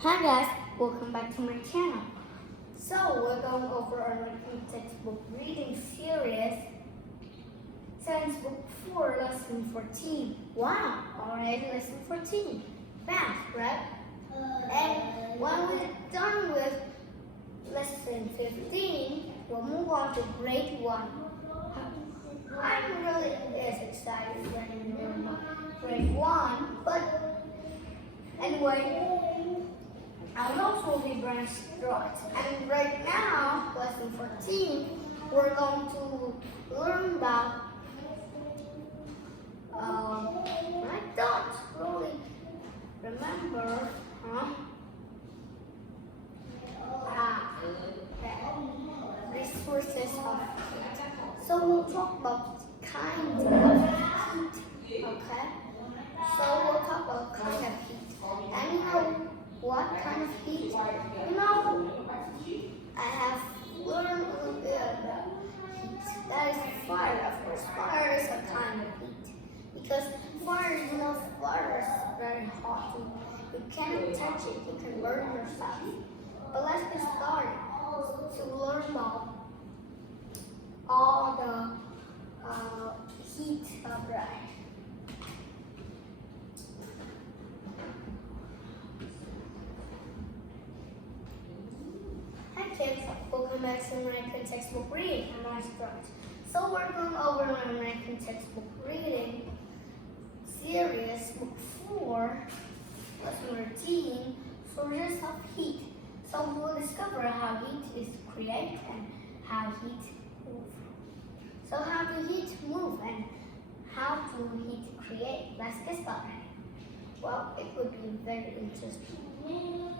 Hi guys, welcome back to my channel. So we're going over our American textbook reading series, Science Book 4, Lesson 14. Wow, already Lesson 14. Fast, right? And when we're done with Lesson 15, we'll move on to Grade 1. I'm really excited when we're in Grade 1, but anyway, our notes will be branched throughout. And right now, lesson 14, we're going to learn about, I don't really remember, resources of heat. So we'll talk about kinds of heat, okay? So we'll talk about kind of heat. And you know what kind of heat? You know, I have learned a little bit about heat. That is fire. Of course, fire is a kind of heat. Because fire, fire is very hot. You cannot touch it. You can burn yourself. But let's get started to learn about all the heat of that. Hi kids, welcome back to American Textbook Reading. I'm Master George. So we're going over my American Textbook Reading series, Book 4, Lesson 13, Sources of Heat. So we'll discover how heat is created and how heat moves. So how do heat move and how do heat create? Let's get started. Well, it would be very interesting.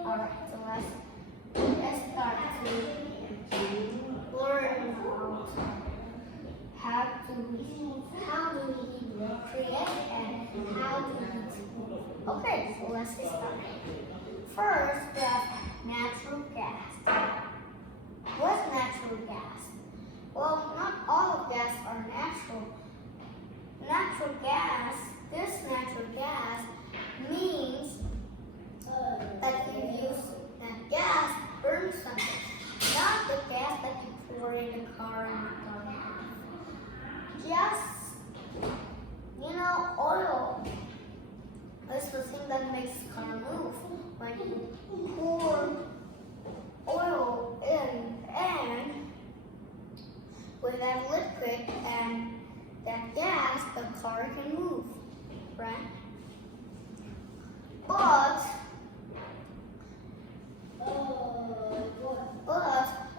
Alright, so let's start to learn about how do heat create and how do heat move. Okay, so let's get started. First, we have natural gas. What's natural gas? Well, not all of gas are natural. Natural gas, this natural gas means that you use that gas burn something, not the gas that you pour in the car and the car. Just, oil is the thing that makes the car move. When you pour oil in and with that liquid and that gas, the car can move, right? But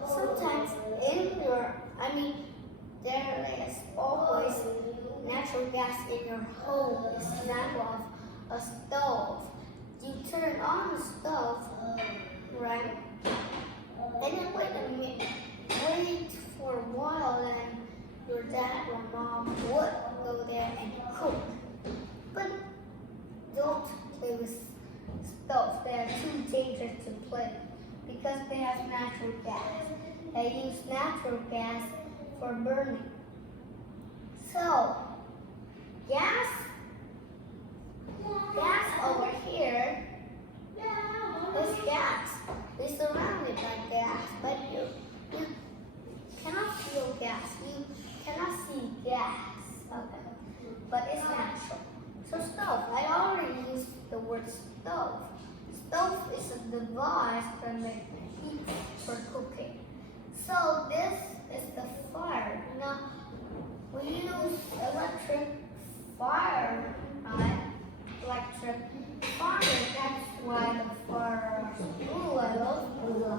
sometimes there is always natural gas in your home. Example of a stove. You turn on the stove, right? And then wait for a while, and your dad or mom would go there and cook. But don't play with stoves. They are too dangerous to play because they have natural gas. They use natural gas for burning. So, gas over here is gas. It's surrounded by gas, but you cannot feel gas. You cannot see gas. Okay, but it's natural. So stove. I already used the word stove. Stove is a device that makes heat for cooking. So this is the fire. Now we use electric fire, right? Electric fire. That's why the fire is blue. I love blue.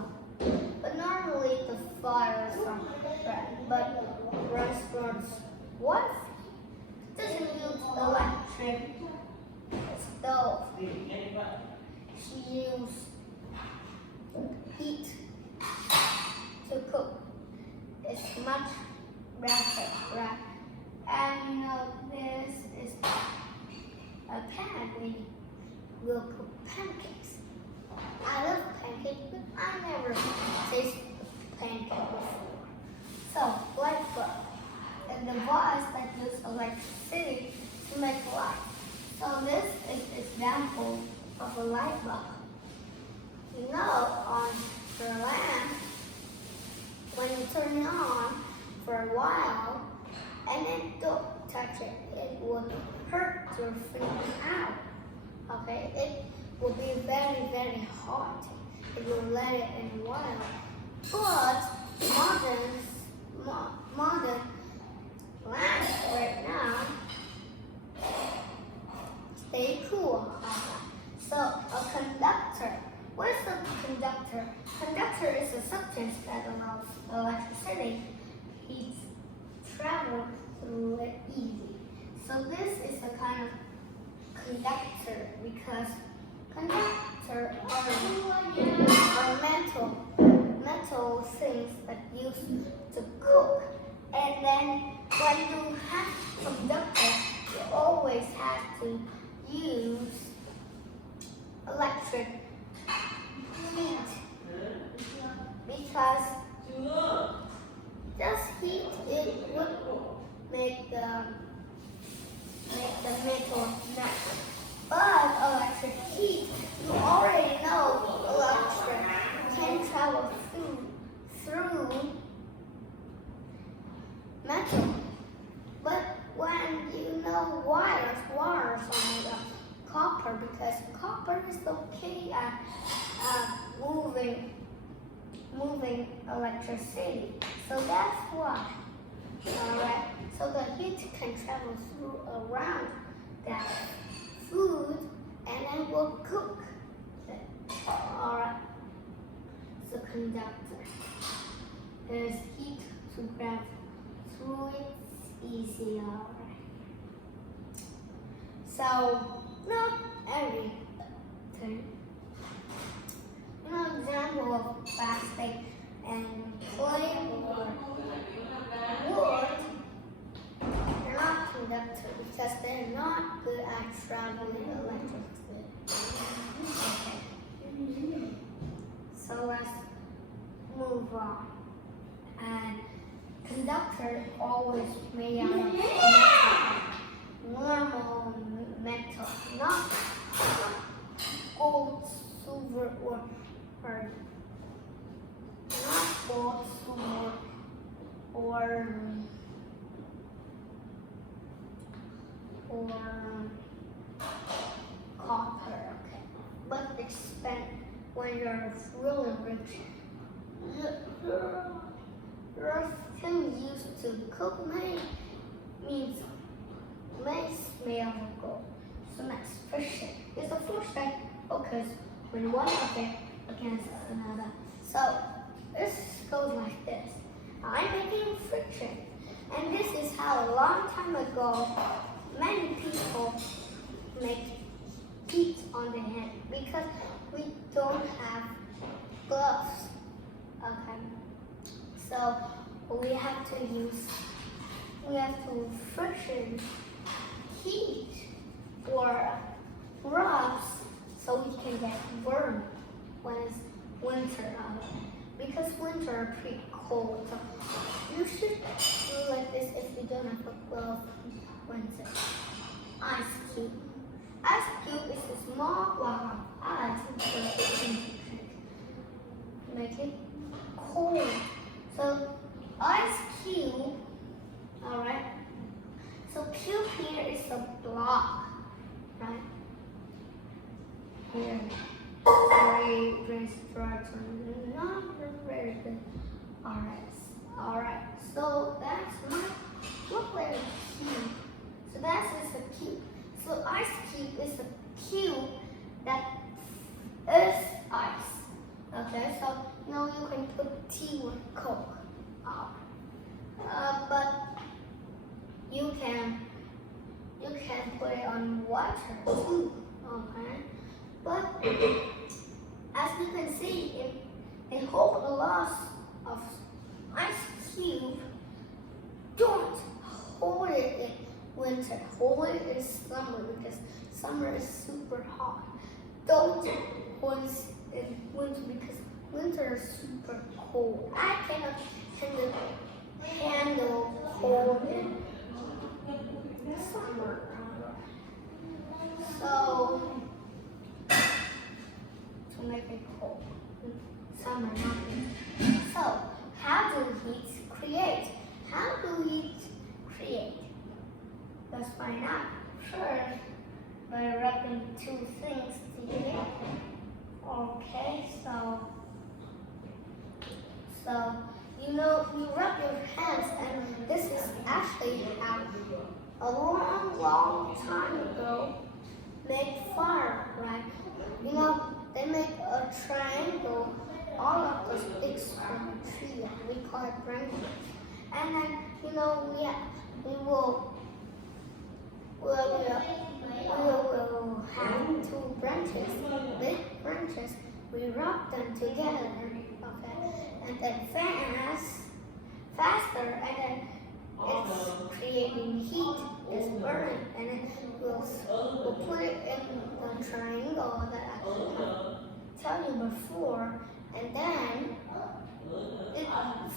But normally the fires are red. But restaurants, what? Doesn't use electric stove. She uses heat to cook. It's much better, right? And this is a pan we will cook pancakes. I love pancakes, but I never tasted pancake before. So, light bulb. A device that uses electricity to make light. So this is an example of a light bulb. you know, on the lamp, when you turn it on for a while, and then don't touch it, it will hurt your finger out. Okay, it will be very, very hot if you let it in a while. But modern lamps right now stay cool. So a conductor. What is a conductor? Conductor is a substance that allows electricity heat travel through it easy. So this is a kind of conductor because conductor are metal things that used to cook. And then when you have conductor, you always have to use electric heat because just heat it would make the metal melt. But electric heat, you already know electric can travel through metal. But when you know wires are made of copper because copper is okay at moving electricity. So that's why. Alright. So the heat can travel through around that food and then will cook it. Alright. So conductor. There's heat to grab through it easy. Alright. So not everything. An example of plastic and clay or wood, they're not conductor because they're not good at traveling electricity. Okay. So let's move on. And conductor always made out of metal, normal metal, not gold, silver, or not gold, silver, or copper, okay. But expensive when you're really rich. The thing used to cook means may smell of gold. So next, friction. It's a force that occurs when one object against another. So this goes like this. I'm making friction. And this is how a long time ago many people make heat on their hand because we don't have gloves. Okay. So we have to friction heat or rubs so we can get warm when it's winter out. Because winter are pretty cold. So you should do like this if you don't have a glove winter. Ice cube. Ice cube is a small block of ice that make it cold. So ice cube, alright. So cube here is a block, right? Here, very structure, not very good. Alright. So that's what letter cube. So that is a cube. So ice cube is a cube that is ice. Okay, so now you can put tea or Coke. But you can put it on water too. Okay, but as you can see, it holds a lot of ice cube. Don't hold it in winter. Hold it in summer because summer is super hot. Don't hold it in winter because winter is super cold. I cannot handle cold in summer. So to make it cold. Some are not. So, how do heat create? How do heat create? Let's find out. First, by rubbing two things together. Okay, so you rub your hands, and this is actually how a long time ago made fire, right? They make a triangle, all of the sticks from a tree, and we call it branches. And then, we will have two branches, big branches. We rub them together, okay? And then faster, and then it's creating heat, it's burning, and then we'll put it in the triangle that I told you before, and then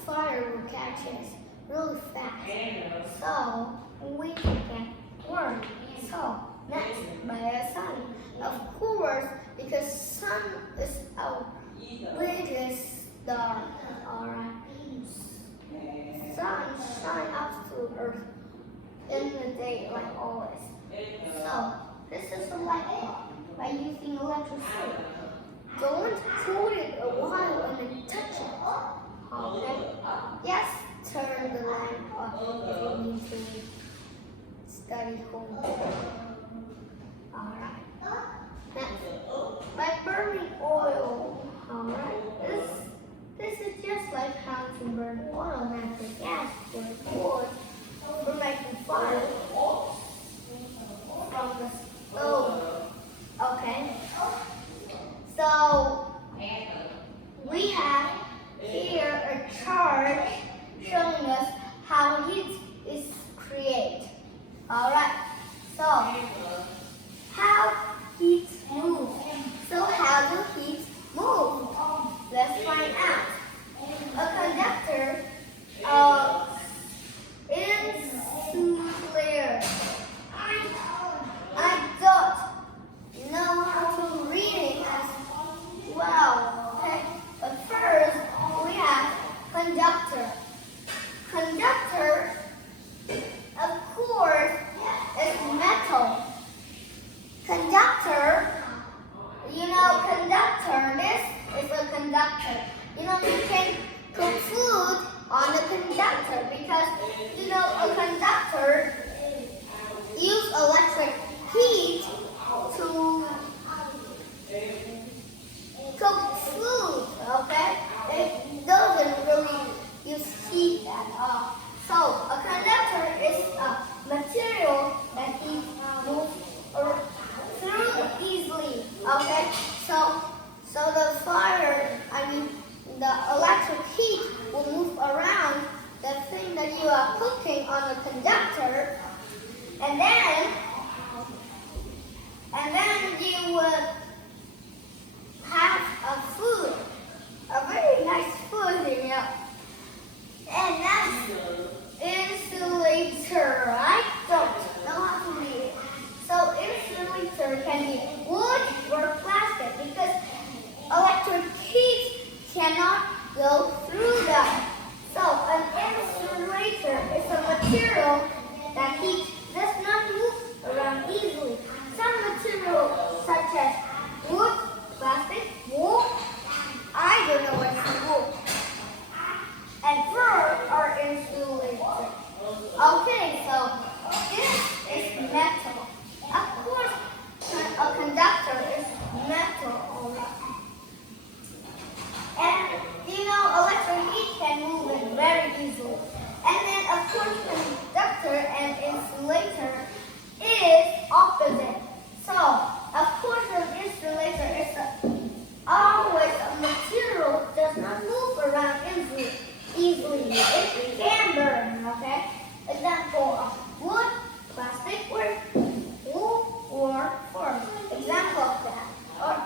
fire will catch us really fast. So we can get warm. So next, by the sun. Of course, because sun is our biggest star. Alright. Sun shines up to Earth in the day like always. So this is a light bulb by using electricity. Don't hold it a while and then touch it. Okay? Yes, turn the lamp off if you need to study home. Alright. Next, by burning oil. Alright. This is just like how to burn oil, natural gas, or for making fire from the stove. Okay? So we have here a chart showing us how heat is created. Alright, so how heat moves. So how do heat move? Let's find out. A conductor insulator. I don't know how to read it as well. Okay, but first we have conductor. Conductor, of course, is metal. Conductor, this is a conductor. You can cook food on the conductor because, a conductor uses electric heat to cook food, okay? It doesn't really use heat at all. So, a conductor is a material that heat moves through easily, okay? So the electric heat will move around the thing that you are cooking on the conductor, and then you would have a food, a very nice food, and that's insulator. I don't know how to read it. So insulator can be wood or plastic because electric heat cannot go through that. So an insulator is a material that heat does not move around easily. Some materials such as wood, plastic, wool, I don't know what's wool, and fur are insulated. Okay, so this is metal. Of course, a conductor is metal already. And electric heat can move it very easily. And then, of course, conductor and insulator is opposite. So, of course, an insulator is always a material does not move around easily. It can burn, okay? Example of wood, plastic, or wool, or fur. Example of that. Or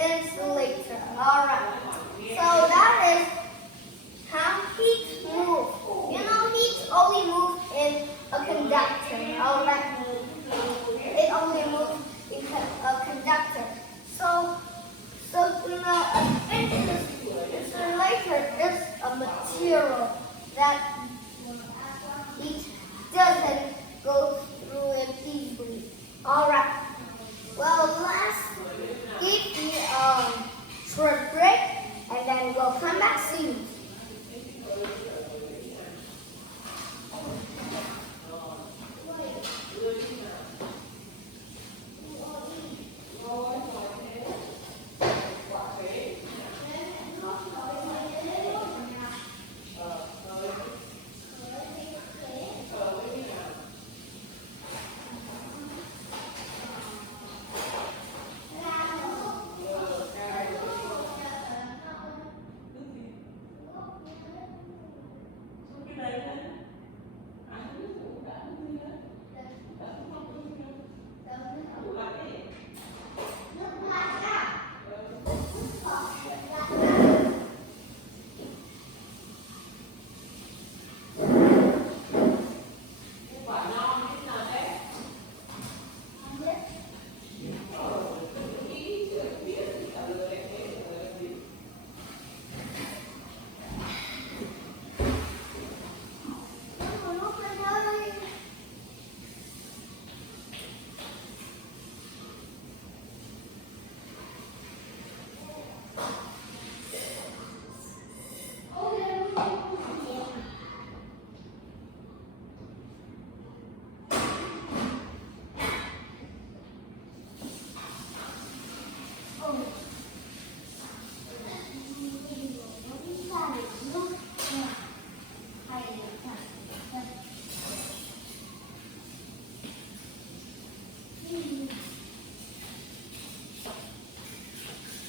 insulator. Alright. So that is how heat moves. Heat only moves in a conductor. Alright. It only moves in a conductor. So you know, an insulator is a material that it doesn't go through it easily. Alright. Well, let's give you a short break and then we'll come back soon.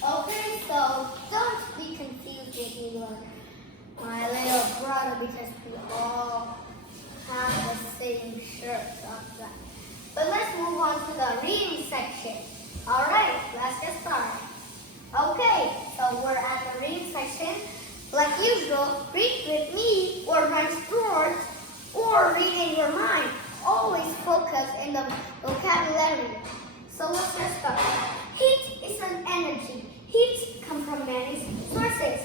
Okay, so don't be confused with me like my little brother because we all have the same shirts on that. But let's move on to the reading section. Alright, let's get started. Okay, so we're at the reading section. Like usual, read with me or run sports or read in your mind. Always focus in the vocabulary. So let's get started. Heat is an energy. Heat comes from many sources.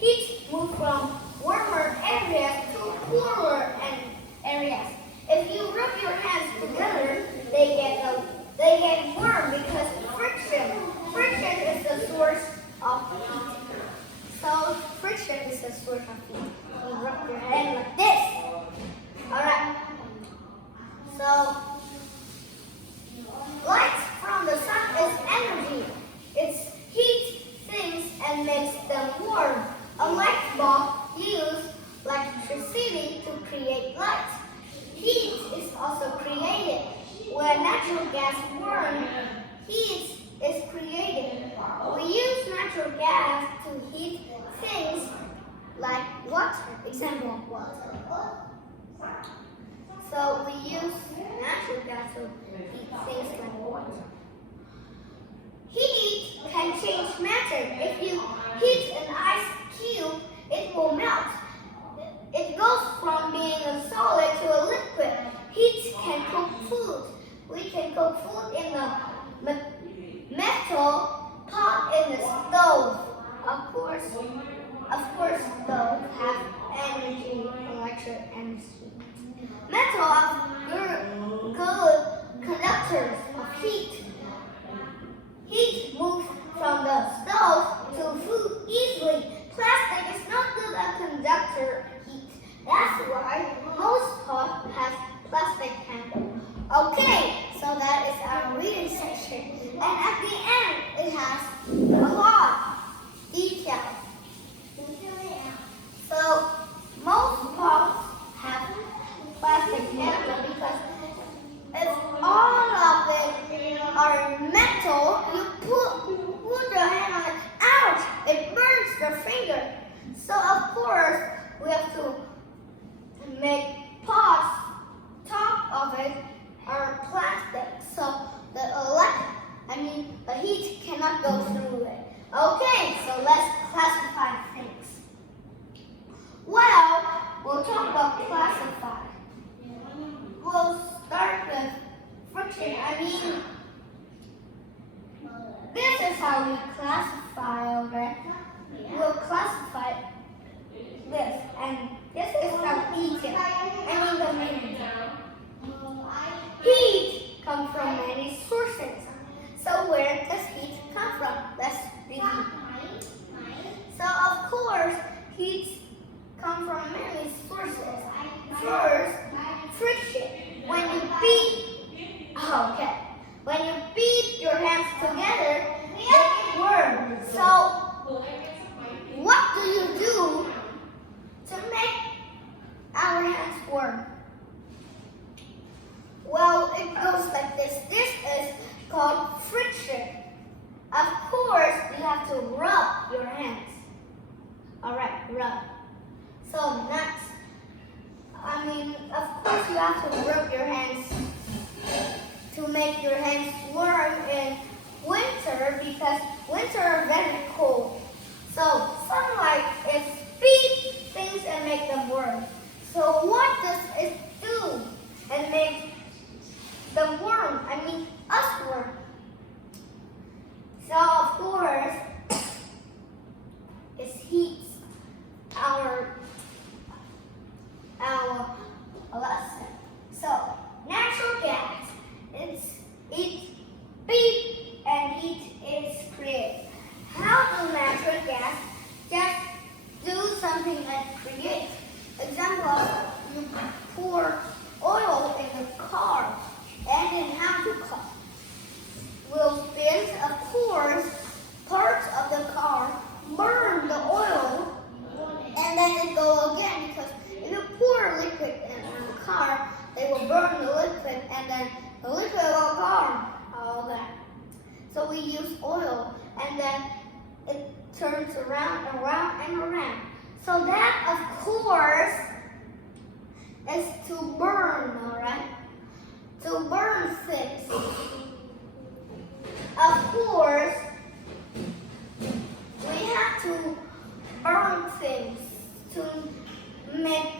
Heat moves from warmer areas to cooler areas. If you rub your hands together, they get warm because friction. Friction is the source of heat. So friction is the source of heat. You rub your hand like this. Alright. So light from the sun is energy. It's heat things and makes them warm. A light bulb uses electricity to create light. Heat is also created. When natural gas burns, heat is created. We use natural gas to heat things like water. Example, water. So we use natural gas to heat things like water. Heat can change matter. If you heat an ice cube, it will melt. It goes from being a solid to a liquid. Heat can cook food. We can cook food in the metal pot in the stove. Of course, stoves have energy, electric energy. Metal are good conductors of heat. Heat moves from the stove to food easily. Plastic is not good at conductor heat. That's why most pots have plastic handle. Okay, so that is our reading section. And at the end, it has a lot of details. So most pots have plastic handle because if all of it are metal, you put your hand on it, ouch, it burns your finger. So of course, we have to make pots, top of it are plastic. So the heat cannot go through it. Okay, so let's classify things. Well, we'll talk about classify. We'll start with friction. this is how we classify, okay? We'll classify this, and this is from Egypt. I mean the main. Heat comes from many sources. So where does heat come from? Let's begin. So of course, heat comes from many sources. First, friction. When you beat, when you beat your hands together, they get warm. So what do you do to make our hands warm? Well, it goes like this. This is called friction. Of course, you have to rub your hands. Alright, rub. So next, of course you have to rub your hands to make your hands warm in winter because winter are very cold. So sunlight is beat things and make them warm. So what does it do and make them warm? Us warm. So of course, it heats our lesson. So natural gas, it beat and heat is created. How do natural gas just do something and create? Example, you pour oil in the car and then how the car will spin. Of course, parts of the car burn the oil and then it go again because if you pour liquid in the car, they will burn the liquid and then the liquid will burn all that. So we use oil and then it turns around and around and around. So that of course is to burn, alright? To burn things. Of course, we have to burn things to make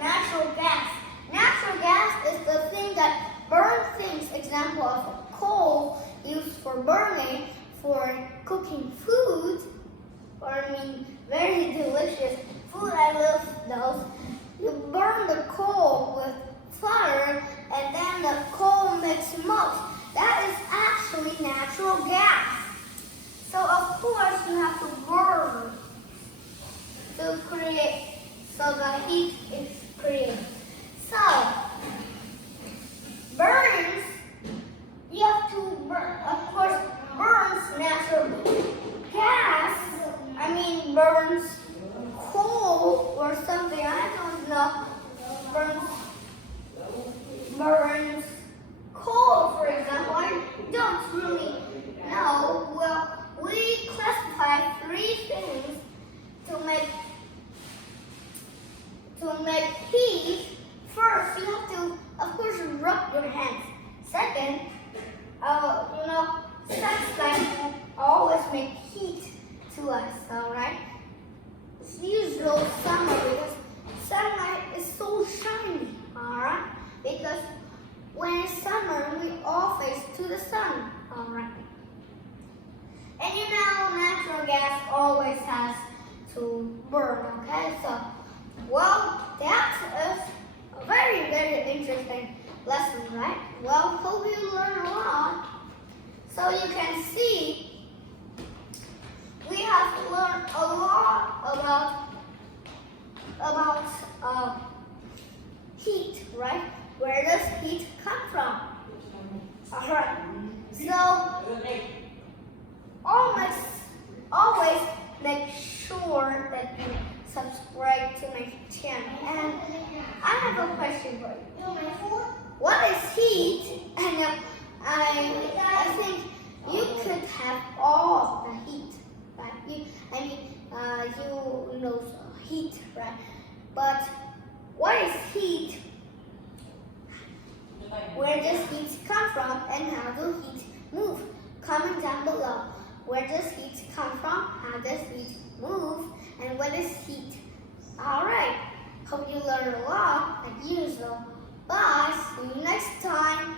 natural gas. Natural gas is the thing that burns things. Example of coal used for burning for cooking food, or very delicious food. I love those. You burn the coal with fire and then the coal makes smoke. That is actually natural gas. So of course you have to burn to create, so the heat is created. So burns, you have to burn, of course burns natural gas, burns coal or something, I don't know, burns coal, for example. I don't really know. Well, we classify three things to make heat. First, you have to, of course, rub your hands. Second, sunlight always make heat to us, alright? It's usually summer because sunlight is so shiny, alright? Because when it's summer, we all face to the sun, alright? And natural gas always has to burn, okay? So, well, that is a very, very interesting lesson, right? Well, hope you learn a lot. So you can see, we have learned a lot about heat, right? Where does heat come from? Alright, so always make sure that you subscribe to my channel. And I have a question for you. What is heat? And I think you could have all the heat, right? You know heat, right? But what is heat? Where does heat come from and how do heat move? Comment down below. Where does heat come from? How does heat move? And what is heat? Alright, hope you learned a lot like usual. Bye, see you next time.